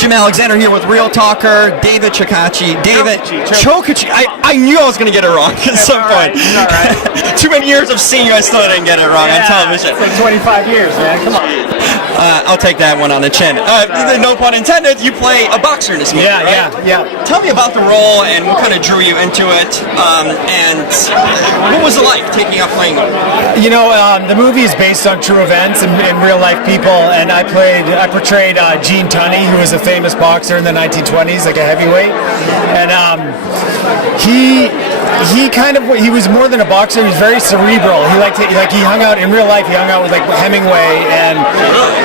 Jim Alexander here with Real Talker, David Chokachi. David Chokachi. I knew I was going to get it wrong at some point. All right. Too many years of seeing you, I still didn't get it wrong on television. It's like 25 years, man. Come on. I'll take that one on the chin. No pun intended, you play a boxer in this movie, right? Yeah. Tell me about the role and what kind of drew you into it, and what was it like taking up playing it? You know, the movie is based on true events and real life people, and I portrayed Gene Tunney, who was a famous boxer in the 1920s, like a heavyweight, and he was more than a boxer. He was very cerebral. He hung out in real life. He hung out with like Hemingway and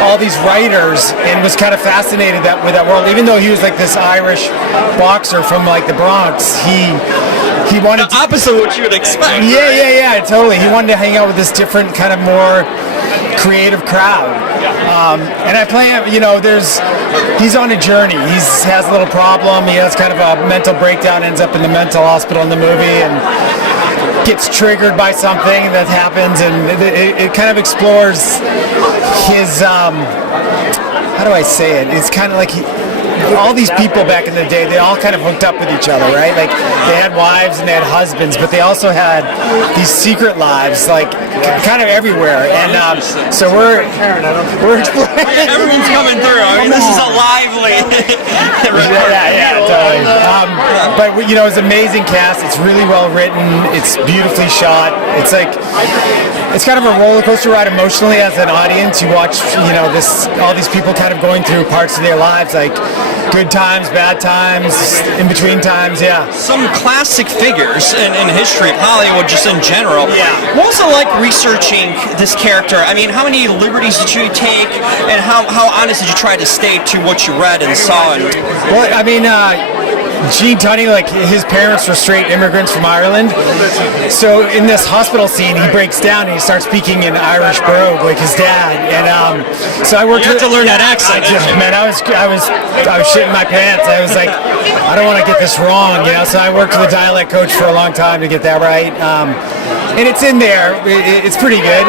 all these writers, and was kind of fascinated with that world. Even though he was like this Irish boxer from like the Bronx, he wanted the opposite of what you would expect. Yeah, totally. He wanted to hang out with this different kind of more creative crowd. And I play him, you know, he's on a journey. He has a little problem. He has kind of a mental breakdown, ends up in the mental hospital in the movie, and gets triggered by something that happens, and it kind of explores his, how do I say it? It's kind of like all these people back in the day, they all kind of hooked up with each other, right? Like they had wives and they had husbands, but they also had these secret lives, like kind of everywhere. And so we're exploring. Everyone's coming through. I mean, this is a lively. yeah, totally. But you know, it's an amazing cast. It's really well written. It's beautifully shot. It's kind of a roller coaster ride emotionally as an audience. You watch, you know, all these people kind of going through parts of their lives, like good times, bad times, in between times, yeah. Some classic figures in history of Hollywood, just in general. Yeah. What was it like researching this character? I mean, how many liberties did you take, and how honest did you try to stay to what you read and saw? Well, I mean, Gene Tunney, like his parents were straight immigrants from Ireland. So in this hospital scene, he breaks down and he starts speaking in Irish brogue like his dad. And so I worked. You had to learn that accent. Man, I was shitting my pants. I was like, I don't want to get this wrong, you know. So I worked with a dialect coach for a long time to get that right. And it's in there. It's pretty good.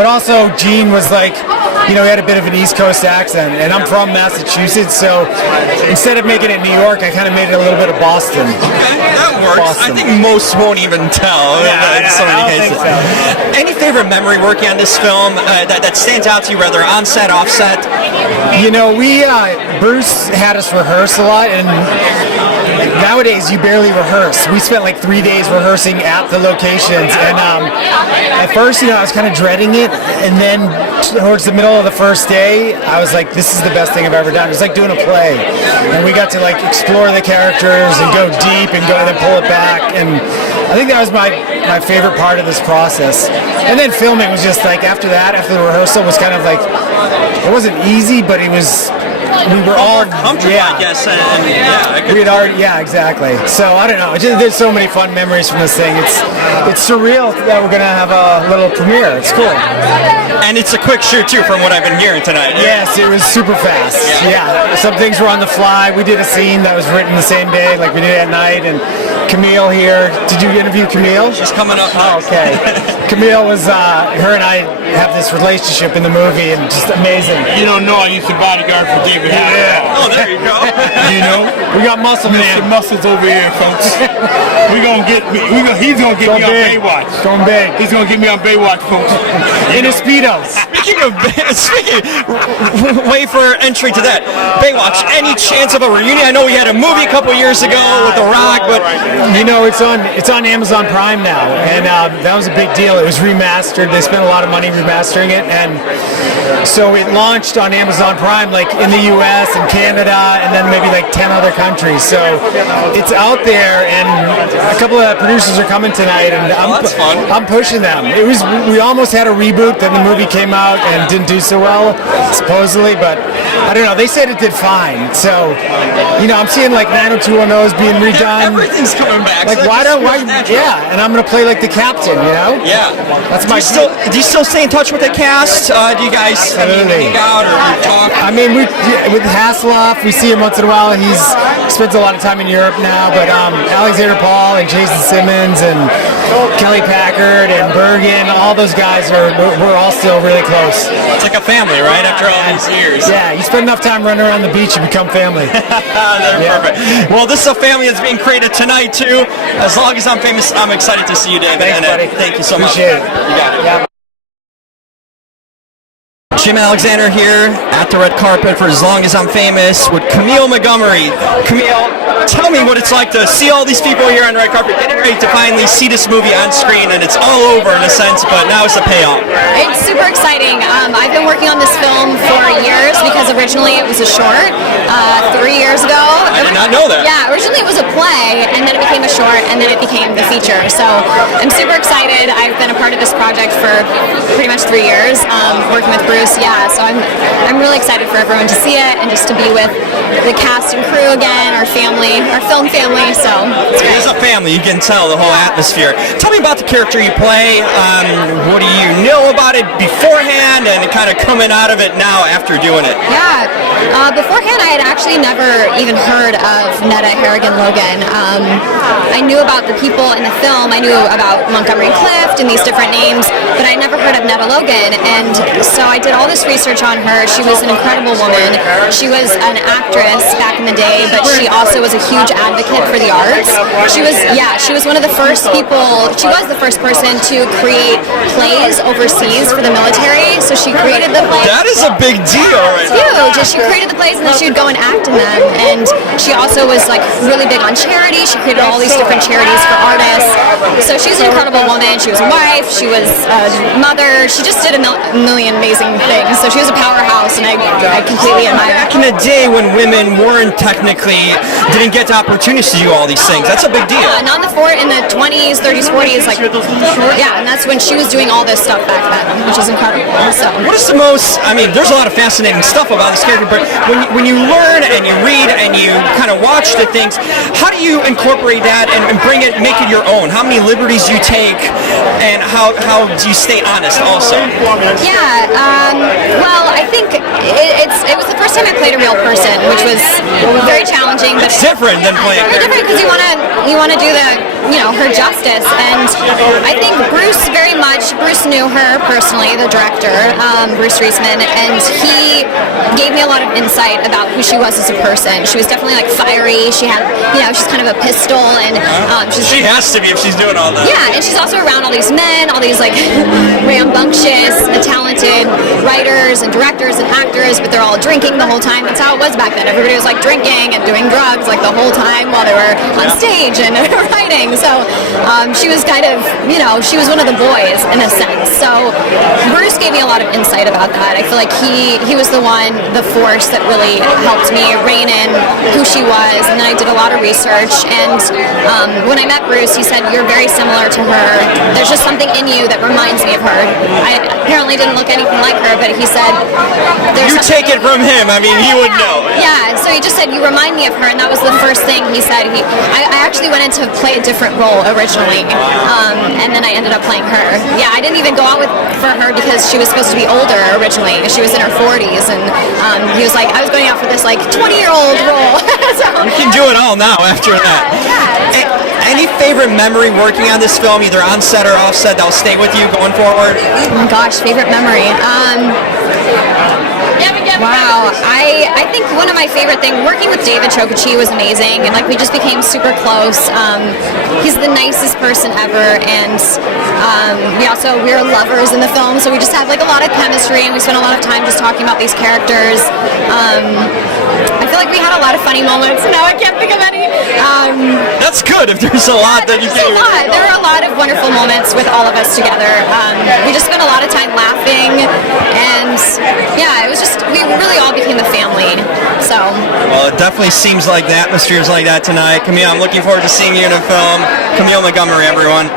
But also, Gene was like, you know, he had a bit of an East Coast accent, and I'm from Massachusetts, so instead of making it New York, I kind of made it a little bit of Boston. Okay, that works. Boston. I think most won't even tell in so many cases. Think so. Any favorite memory working on this film that stands out to you, whether on set, off set? You know, Bruce had us rehearse a lot, and nowadays you barely rehearse. We spent like 3 days rehearsing at the locations, and at first, you know, I was kind of dreading it, and then towards the middle of the first day, I was like, this is the best thing I've ever done. It was like doing a play, and we got to like explore the characters and go deep and then pull it back, and I think that was my favorite part of this process. And then filming was just like, after the rehearsal was kind of like, it wasn't easy, but we were all comfortable, I guess. We had already, exactly. So I don't know. There's so many fun memories from this thing. It's surreal that we're gonna have a little premiere. It's cool. And it's a quick shoot too, from what I've been hearing tonight. Yes, it was super fast. Yeah, some things were on the fly. We did a scene that was written the same day, like we did at night. And Camille here. Did you interview Camille? She's coming up. Oh, okay. Camille was. Her and I have this relationship in the movie, and just amazing. You don't know, I used to bodyguard for David Hasselhoff. Yeah. Oh, there you go. You know? We got muscle Mr. man. Muscles over here, folks. He's gonna get me on Baywatch. Going big. He's gonna get me on Baywatch, folks. In his Speedos. Speaking, wait for entry to that. Baywatch, any chance of a reunion? I know we had a movie a couple years ago with The Rock, but you know, it's on Amazon Prime now, and that was a big deal. It was remastered. They spent a lot of money remastering it, and so it launched on Amazon Prime, like in the U.S. and Canada, and then maybe like 10 other countries. So it's out there, and a couple of producers are coming tonight, and I'm pushing them. We almost had a reboot, then the movie came out and didn't do so well, supposedly, but I don't know. They said it did fine. So, you know, I'm seeing like 90210 is being redone. Everything's coming back. Like, so why? Yeah, and I'm gonna play like the captain, you know? Yeah. That's Do you still stay in touch with the cast? Do you guys hang out or talk? I mean, with Hasselhoff, we see him once in a while. He spends a lot of time in Europe now, but Alexander Paul and Jason Simmons and Kelly Packard and Bergen, all those guys we're all still really close. It's like a family, right? After all these years. Yeah, you spend enough time running around the beach, you become family. Perfect. Well, this is a family that's being created tonight too. As long as I'm famous, I'm excited to see you, David. Thanks, buddy. Thank you so Appreciate much. it. You got it. Yeah. Jim Alexander here at the red carpet for As Long As I'm Famous with Camille Montgomery. Camille, tell me what it's like to see all these people here on the red carpet, getting ready to finally see this movie on screen, and it's all over in a sense, but now it's the payoff. It's super exciting. I've been working on this film for years because originally it was a short 3 years ago. I did not know that. Yeah, originally it was a play, and then it became a short, and then it became the feature. So I'm super excited. I've been a part of this project for pretty much 3 years, working with Bruce. Yeah, so I'm really excited for everyone to see it and just to be with the cast and crew again, our family, our film family. So it's It great. is a family. You can tell the whole atmosphere. Tell me about the character you play. What do you know about it beforehand, and kind of coming out of it now after doing it? Yeah. Beforehand, I had actually never even heard of Netta Harrigan Logan. I knew about the people in the film. I knew about Montgomery Clift and these different names, but I never heard of Netta Logan. And so I did all this research on her. She was an incredible woman. She was an actress back in the day, but she also was a huge advocate for the arts. She was one of the first people. She was the first person to create plays overseas for the military. So she created the plays. That is a big deal, right? Huge. She created the plays and then she would go and act in them. And she also was like really big on charity. She created all these different charities for artists. So she was an incredible woman. She was a wife. She was a mother. She just did a million amazing things. So she was a powerhouse, and I completely admire her. Back in the day when women didn't get the opportunities to do all these things, that's a big deal. Not in the 20s, 30s, 40s, like, yeah, and that's when she was doing all this stuff back then, which is incredible. So. What is the most, there's a lot of fascinating stuff about this character, but when you learn and you read and you kind of watch the things, how do you incorporate that and make it your own? How many liberties do you take, and how do you stay honest also? Yeah, well, I think it was the first time I played a real person, which was very challenging. But It's different than playing. Very different because you want to do her justice, and I think Bruce knew her personally, the director, Bruce Reisman, and he gave me a lot of insight about who she was as a person. She was definitely like fiery. She had, she's kind of a pistol, and She has to be if she's doing all that. yeah, and she's also around all these men, all these like rambunctious, talented writers and directors and actors, but they're all drinking the whole time. That's how it was back then. Everybody was like drinking and doing drugs like the whole time while they were on stage and writing. So she was kind of, she was one of the boys in a sense. So Bruce gave me a lot of insight about that. I feel like he was the force that really helped me rein in who she was. And then I did a lot of research. And when I met Bruce, he said, "You're very similar to her. There's just something in you that reminds me of her." I apparently didn't look anything like her, but he said, You take it from him. He would know. Yeah, so he just said, "You remind me of her," and that was the first thing he said. I actually went in to play a different role originally, and then I ended up playing her. Yeah, I didn't even go out for her because she was supposed to be older originally. She was in her 40s, and he was like, I was going out for this like 20-year-old role. So, You can do it all now after that. Any favorite memory working on this film, either on set or off set, that will stay with you going forward? oh my gosh, favorite memory. Wow, I think one of my favorite things, working with David Chokachi was amazing, and like we just became super close. He's the nicest person ever, and we were lovers in the film, so we just had like a lot of chemistry, and we spent a lot of time just talking about these characters. I feel like we had a lot of funny moments. Now I can't think of any. That's good if there's a lot that you can't even There were a lot of wonderful moments with all of us together. We just spent a lot of time laughing, and yeah, it was just, we really all became a family. So. Well, it definitely seems like the atmosphere is like that tonight. Camille, I'm looking forward to seeing you in a film. Camille Montgomery, everyone.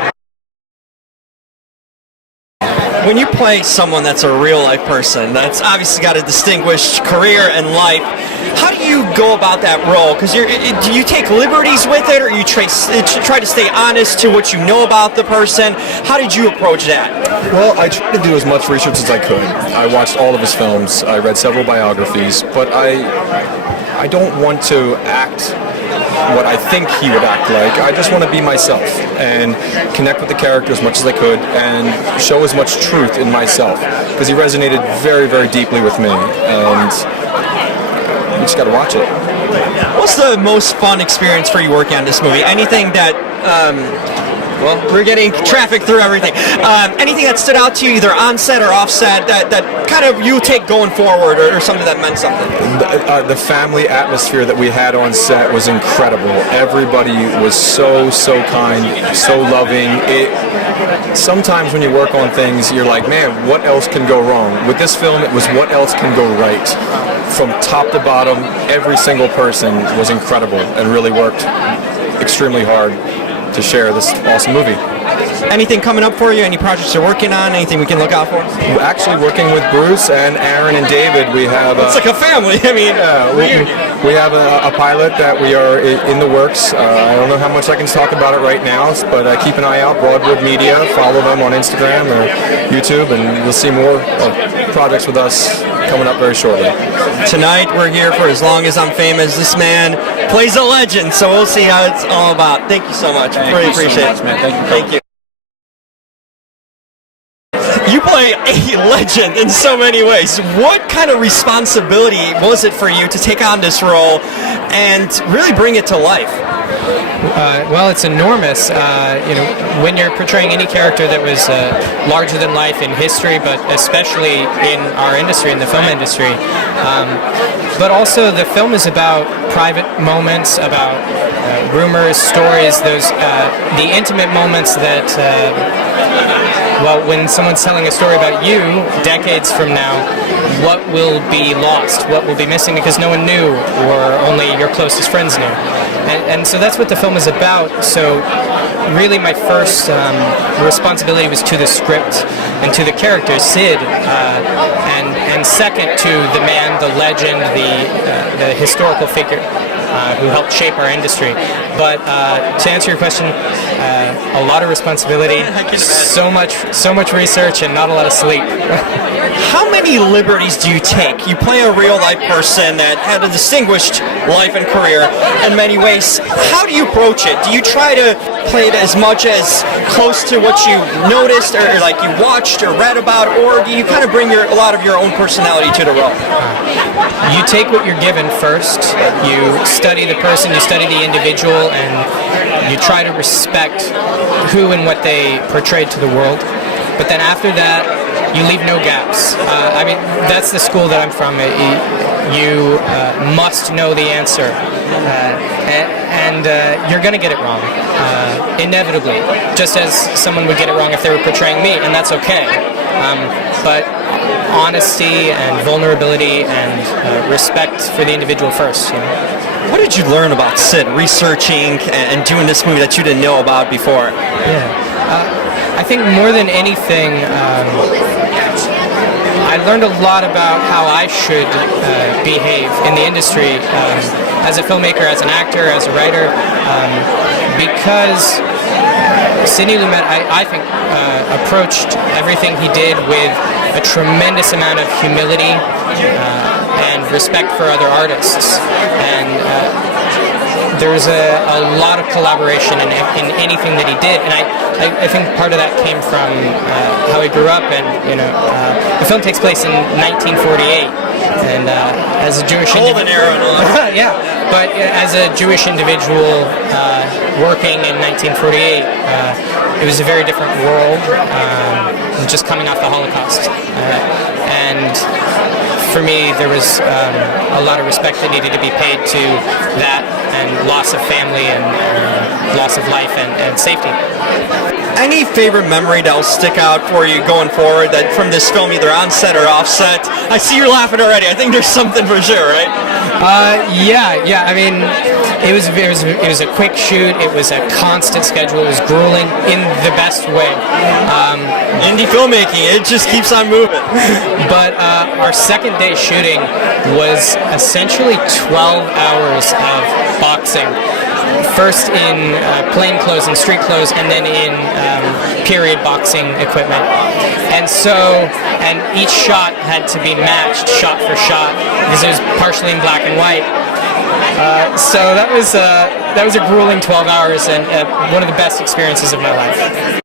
When you play someone that's a real life person, that's obviously got a distinguished career and life, how do you go about that role? Because do you take liberties with it, or you try to stay honest to what you know about the person? How did you approach that? Well, I tried to do as much research as I could. I watched all of his films. I read several biographies, but I don't want to act what I think he would act like. I just want to be myself and connect with the character as much as I could and show as much truth in myself, because he resonated very, very deeply with me. And just got to watch it. What's the most fun experience for you working on this movie? Anything that, well, we're getting traffic through everything. Anything that stood out to you, either on set or off set, that kind of you take going forward, or something that meant something? The family atmosphere that we had on set was incredible. Everybody was so kind, so loving. Sometimes when you work on things, you're like, man, what else can go wrong? With this film, it was what else can go right. From top to bottom, every single person was incredible and really worked extremely hard to share this awesome movie. Anything coming up for you? Any projects you're working on? Anything we can look out for? We're actually working with Bruce and Aaron and David. We have It's like a family. I mean, we have a pilot that we are in the works. I don't know how much I can talk about it right now, but keep an eye out. Broadwood Media. Follow them on Instagram or YouTube, and you'll see more projects with us coming up very shortly. Tonight we're here for As Long As I'm Famous. This man plays a legend, so we'll see how it's all about. Thank you so much. Really appreciate it, man. Thank you. You play a legend in so many ways. What kind of responsibility was it for you to take on this role and really bring it to life? Well, it's enormous. When you're portraying any character that was larger than life in history, but especially in our industry, in the film industry. But also, the film is about private moments, about rumors, stories, those the intimate moments that. Well, when someone's telling a story about you decades from now, what will be lost? What will be missing because no one knew, or only your closest friends knew? And so that's what the film is about. So really my first responsibility was to the script and to the character, Sid, and second to the man, the legend, the historical figure who helped shape our industry. But to answer your question, a lot of responsibility, so much research, and not a lot of sleep. How many liberties do you take? You play a real life person that had a distinguished life and career in many ways. How do you approach it? Do you try to play it as much as close to what you noticed or like you watched or read about, or do you kind of bring a lot of your own personality to the role? You take what you're given first, you study the person, you study the individual, and you try to respect who and what they portrayed to the world. But then after that, you leave no gaps. I mean, that's the school that I'm from. You must know the answer, and you're going to get it wrong, inevitably, just as someone would get it wrong if they were portraying me, and that's okay. But honesty and vulnerability and respect for the individual first. You know? What did you learn about Sid, researching and doing this movie that you didn't know about before? I think more than anything, I learned a lot about how I should behave in the industry as a filmmaker, as an actor, as a writer, because Sidney Lumet, I think, approached everything he did with a tremendous amount of humility and respect for other artists. And there's a lot of collaboration in anything that he did, and I think part of that came from how he grew up. And the film takes place in 1948, and as a Jewish yeah, but as a Jewish individual working in 1948, it was a very different world, just coming off the Holocaust, and for me, there was a lot of respect that needed to be paid to that, and loss of family, and loss of life, and safety. Any favorite memory that will stick out for you going forward that from this film, either on set or off set? I see you're laughing already. I think there's something for sure, right? Yeah. I mean, it was a quick shoot. It was a constant schedule. It was grueling in the best way. Indie filmmaking, it just keeps on moving. But our second day shooting was essentially 12 hours of boxing. First in plain clothes and street clothes, and then in period boxing equipment. And each shot had to be matched shot for shot because it was partially in black and white. So that was a grueling 12 hours, and one of the best experiences of my life.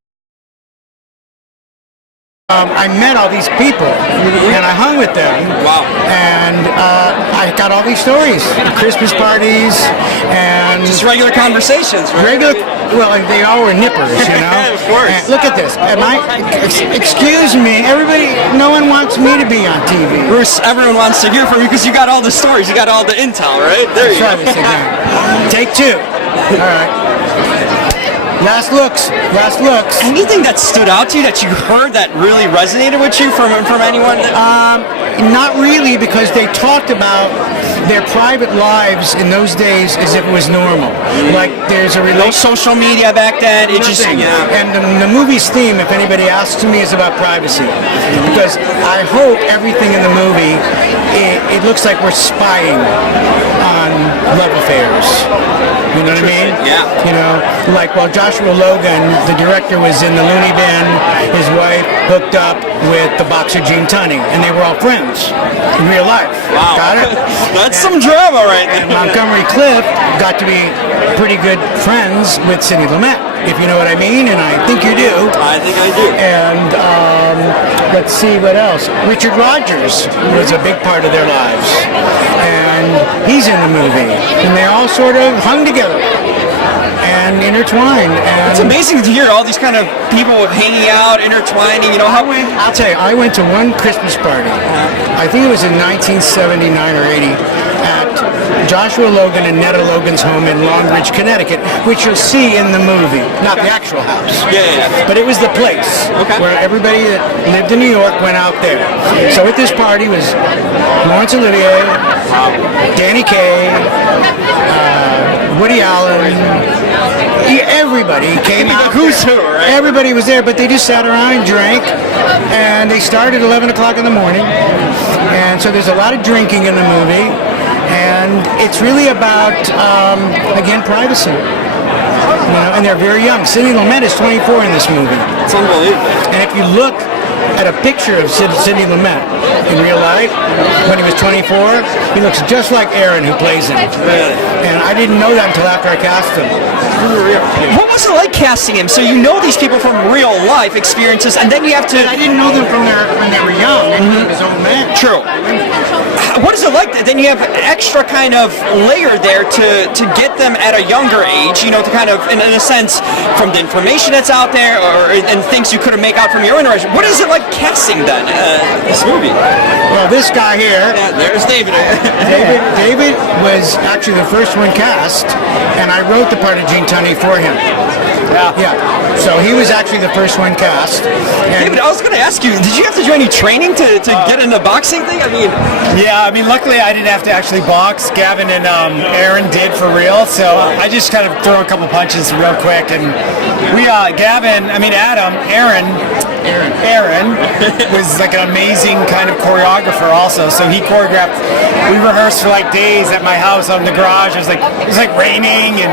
I met all these people, and I hung with them. Wow. And I got all these stories, Christmas parties, and Just regular conversations, right? regular. Well, and they all were nippers, you know. Of course. And look at this. Excuse me, everybody. No one wants me to be on TV. Bruce, everyone wants to hear from you because you got all the stories, you got all the intel, right? There you Try go. this again. Take two. All right. Last looks. Last looks. Anything that stood out to you that you heard that really resonated with you from anyone? Not really, because they talked about their private lives in those days as if it was normal. Like there's a No relation. social media back then. It just Nothing. yeah. And the movie's theme, if anybody asks me, is about privacy. Because I hope everything in the movie, it looks like we're spying on love affairs. You know what I mean? Yeah. You know, like while Joshua Logan, the director, was in the Looney Bin, his wife hooked up with the boxer Gene Tunney, and they were all friends in real life. Wow. Got it? That's some drama right And there. Montgomery Clift got to be pretty good friends with Sidney Lumet, if you know what I mean, and I think you do. I think I do. And let's see what else. Richard Rodgers was a big part of their lives, and he's in the movie, and they all sort of hung together and intertwined. And It's amazing to hear all these kind of people hanging out, intertwining. You know how we. I'll tell you, I went to one Christmas party. I think it was in 1979 or 80 at Joshua Logan and Netta Logan's home in Long Ridge, Connecticut, which you'll see in the movie, not the actual house. Yeah. But it was the place Okay. where everybody that lived in New York went out there. So at this party was Laurence Olivier, Danny Kaye, Woody Allen. Everybody came The out. who's who, right? Everybody was there, but they just sat around and drank. And they started at 11 o'clock in the morning. And so there's a lot of drinking in the movie. And it's really about, again, privacy. You know, and they're very young. Sidney Lumet is 24 in this movie. It's unbelievable. And if you look at a picture of Sidney Lumet in real life, when he was 24, he looks just like Aaron, who plays him. And I didn't know that until after I cast him. What was it like casting him? So you know these people from real life experiences, and then you have to. I didn't know them from when they were young. I knew him as old man. True. What is it like? Then you have extra kind of layer there to get them at a younger age. You know, to kind of, in a sense, from the information that's out there, and things you couldn't make out from your interaction. What is it like casting then this movie? Well, this guy here, Yeah, there's David. David was actually the first one cast, and I wrote the part of Gene Tunney for him. Yeah. So he was actually the first one cast. And David, I was going to ask you, did you have to do any training to get in the boxing thing? I mean, Yeah, I mean, luckily I didn't have to actually box. Gavin and Aaron did for real, so I just kind of throw a couple punches real quick. And Aaron was like an amazing kind of choreographer also. So he choreographed. We rehearsed for like days at my house on the garage. It was like raining, and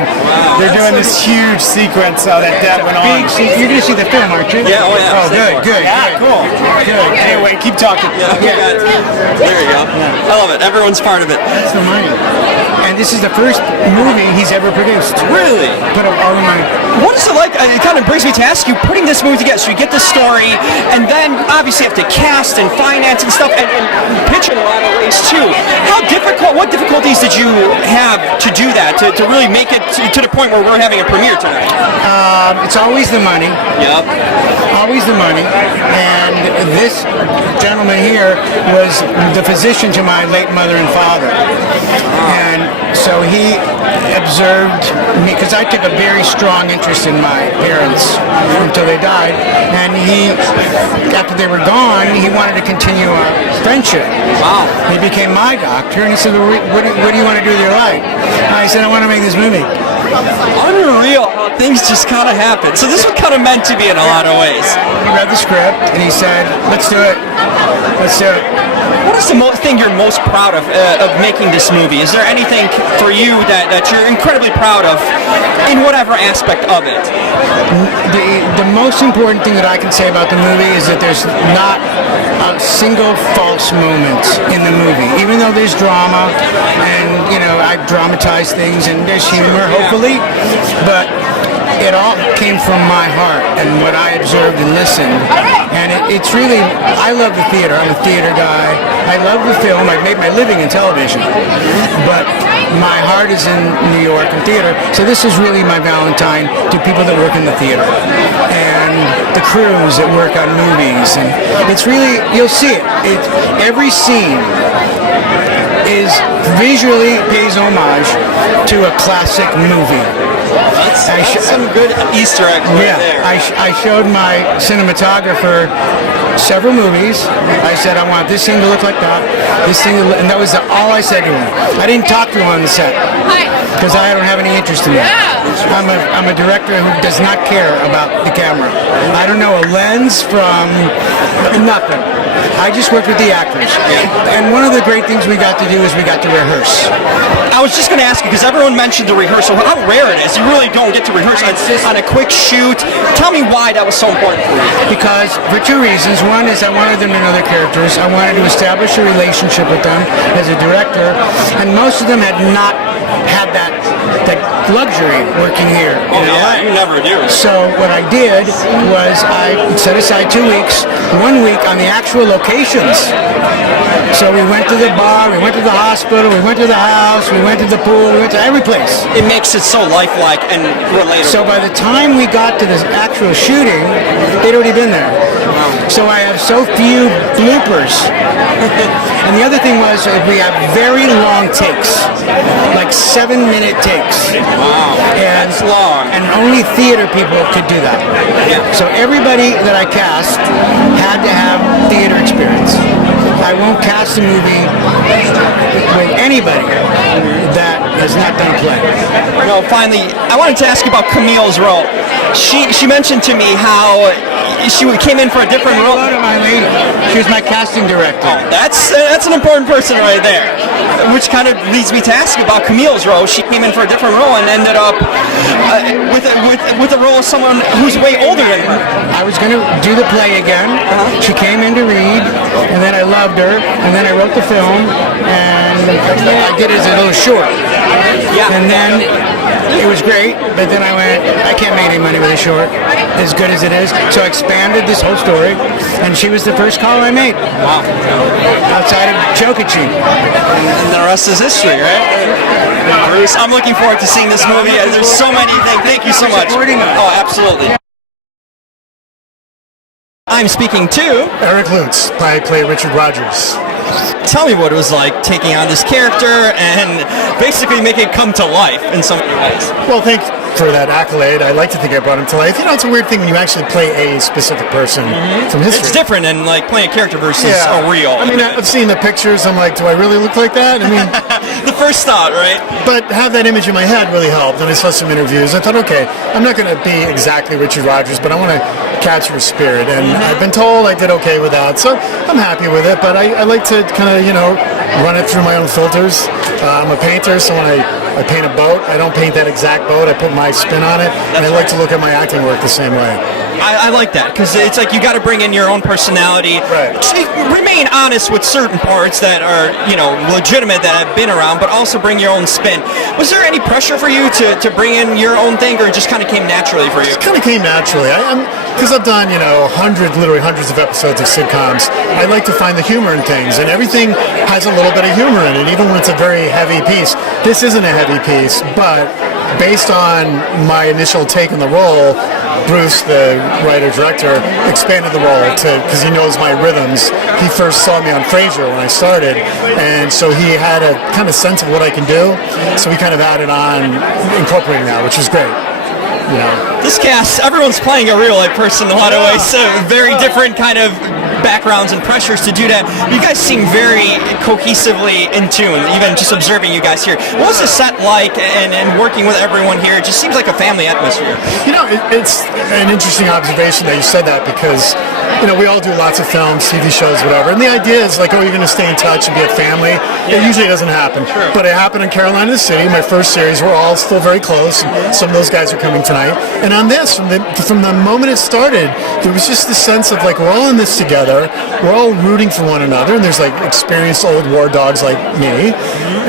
they're doing this huge sequence that went on. you're going to see the film, aren't you? Yeah, oh, yeah. Oh, good. Yeah, cool. Good. Anyway, keep talking. there you go. I love it. Everyone's part of it. That's the money. And this is the first movie he's ever produced. Really? Put up all the money. What is it like? It kind of brings me to ask you, putting this movie together. So you get the story, and then obviously you have to cast and finance and stuff, and pitch in a lot of ways too. What difficulties did you have to do that, to really make it to the point where we're having a premiere tonight? It's always the money. Yep. Always the money. And this gentleman here was the physician to my late mother and father. And so he observed me, because I took a very strong interest in my parents until they died. And after they were gone, he wanted to continue our friendship. Wow. He became my doctor, and he said, well, what do you want to do with your life? I said, I want to make this movie. Unreal how things just kind of happen. So this was kind of meant to be in a lot of ways. He read the script, and he said, let's do it. Let's do it. What is the thing you're most proud of making this movie? Is there anything for you that you're incredibly proud of in whatever aspect of it? The most important thing that I can say about the movie is that there's not a single false moment in the movie. Even though there's drama, and, you know, I dramatize things, and there's humor, hopefully, but it all came from my heart and what I observed and listened. And it's really, I love the theater. I'm a theater guy. I love the film. I've made my living in television. But my heart is in New York and theater. So this is really my Valentine to people that work in the theater and the crews that work on movies. And it's really, you'll see it. Every scene is visually pays homage to a classic movie. That's some good Easter egg right there. I showed my cinematographer several movies. I said, I want this scene to look like that, this thing, and that was all I said to him. I didn't talk to him on the set because I don't have any interest in that. I'm a director who does not care about the camera. I don't know a lens from nothing. I just worked with the actors. And one of the great things we got to do is we got to rehearse. I was just going to ask you, because everyone mentioned the rehearsal, how rare it is. You really don't get to rehearse on a quick shoot. Tell me why that was so important for you. Because, for two reasons. One is I wanted them to know their characters. I wanted to establish a relationship with them as a director. And most of them had not had that luxury working here in LA. You never do. So what I did was I set aside 2 weeks, 1 week on the actual locations. So we went to the bar, we went to the hospital, we went to the house, we went to the pool, we went to every place. It makes it so lifelike and relatable. So by the time we got to the actual shooting, they'd already been there. So I have so few bloopers. And the other thing was we have very long takes, like 7-minute takes. Wow, and that's long. And only theater people could do that. Yeah. So everybody that I cast had to have theater experience. I won't cast a movie with anybody that has not done a play. No, finally, I wanted to ask you about Camille's role. She mentioned to me how she came in for a different role. My lady. She was my casting director. That's an important person right there. Which kind of leads me to ask you about Camille's role. She came in for a different role and ended up with the role of someone who's way older than her. I was going to do the play again. She came in to read, and then I loved her, and then I wrote the film, and I did it as a little short. Yeah. And then it was great, but then I went, I can't make any money with a short, as good as it is. So I expanded this whole story, and she was the first call I made. Wow. Outside of Chokichi. And the rest is history, right? Bruce, I'm looking forward to seeing this movie. There's so many things. Thank you so much. Oh, absolutely. I'm speaking to Eric Lutz. I play Richard Rogers. Tell me what it was like taking on this character and basically make it come to life in some ways. Well, thank you for that accolade. I like to think I brought him to life. You know, it's a weird thing when you actually play a specific person from history. It's different than like playing a character versus a real. I mean, I've seen the pictures. I'm like, do I really look like that? I mean, the first thought, right? But have that image in my head really helped. And I saw some interviews. I thought, okay, I'm not going to be exactly Richard Rogers, but I want to capture his spirit. And I've been told I did okay with that, so I'm happy with it. But I like to kind of, run it through my own filters. I'm a painter, so when I paint a boat, I don't paint that exact boat. I put my spin on it, and I like to look at my acting work the same way. I like that because it's like you got to bring in your own personality. Right. Remain honest with certain parts that are legitimate that have been around, but also bring your own spin. Was there any pressure for you to bring in your own thing, or it just kind of came naturally for you? It kind of came naturally. Because I've done literally hundreds of episodes of sitcoms. I like to find the humor in things, and everything has a little bit of humor in it, even when it's a very heavy piece. This isn't a heavy piece, but based on my initial take on the role, Bruce, the writer-director, expanded the role because he knows my rhythms. He first saw me on Frasier when I started, and so he had a kind of sense of what I can do. So we kind of added on incorporating that, which is great. This cast, everyone's playing a real-life person in a lot of ways, so very different kind of backgrounds and pressures to do that. You guys seem very cohesively in tune, even just observing you guys here. What was the set like and working with everyone here? It just seems like a family atmosphere. It's an interesting observation that you said that because we all do lots of films, TV shows, whatever. And the idea is like, oh, you're going to stay in touch and be a family. It usually doesn't happen. But it happened in Carolina City, my first series. We're all still very close. And some of those guys are coming tonight. And on this, from the moment it started, there was just this sense of like, we're all in this together. We're all rooting for one another. And there's like experienced old war dogs like me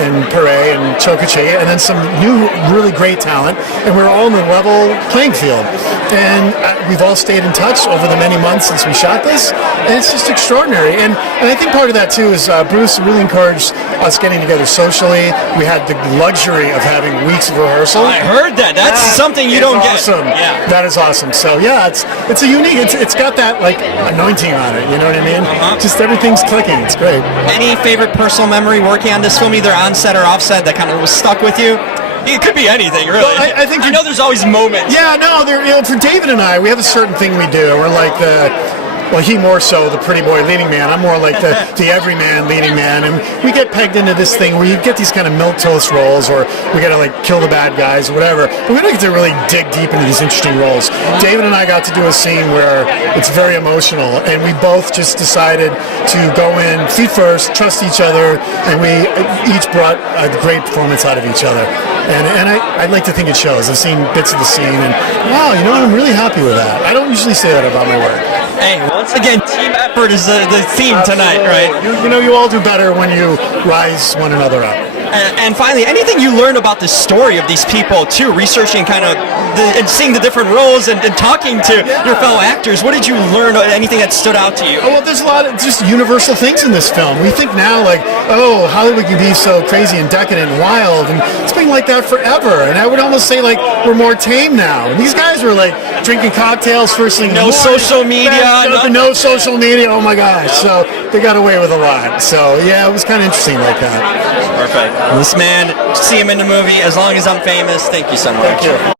and Pere and Chokache, and then some new really great talent. And we're all in a level playing field. And we've all stayed in touch over the many months since we shot this, and it's just extraordinary. And I think part of that too is Bruce really encouraged us getting together socially. We had the luxury of having weeks of rehearsal. I heard that. That's something you don't get. Awesome. Yeah. That is awesome. So yeah, it's a unique. It's got that like anointing on it. You know what I mean? Just everything's clicking. It's great. Any favorite personal memory working on this film, either on set or off set, that kind of was stuck with you? It could be anything, really. Well, I think I know there's always moments. Yeah, no, for David and I, we have a certain thing we do. We're like he more so the pretty boy leading man. I'm more like the everyman leading man, and we get pegged into this thing where you get these kind of milquetoast roles, or we got to like kill the bad guys or whatever. But we don't get to really dig deep into these interesting roles. David and I got to do a scene where it's very emotional, and we both just decided to go in feet first, trust each other, and we each brought a great performance out of each other. And I'd like to think it shows. I've seen bits of the scene, and wow, I'm really happy with that. I don't usually say that about my work. Hey, once again, team effort is the theme tonight, right? You all do better when you rise one another up. And finally, anything you learned about the story of these people, too, researching kind of and seeing the different roles and talking to your fellow actors, what did you learn? Anything that stood out to you? Oh, well, there's a lot of just universal things in this film. We think now, like, oh, Hollywood can be so crazy and decadent and wild, and it's been like that forever. And I would almost say, like, we're more tame now. And these guys were, like, drinking cocktails first thing in the No morning. social media. No social media. Oh, my gosh. So they got away with a lot. So, yeah, it was kind of interesting like that. Perfect. This man, see him in the movie, As Long as I'm Famous. Thank you so much. Thank you.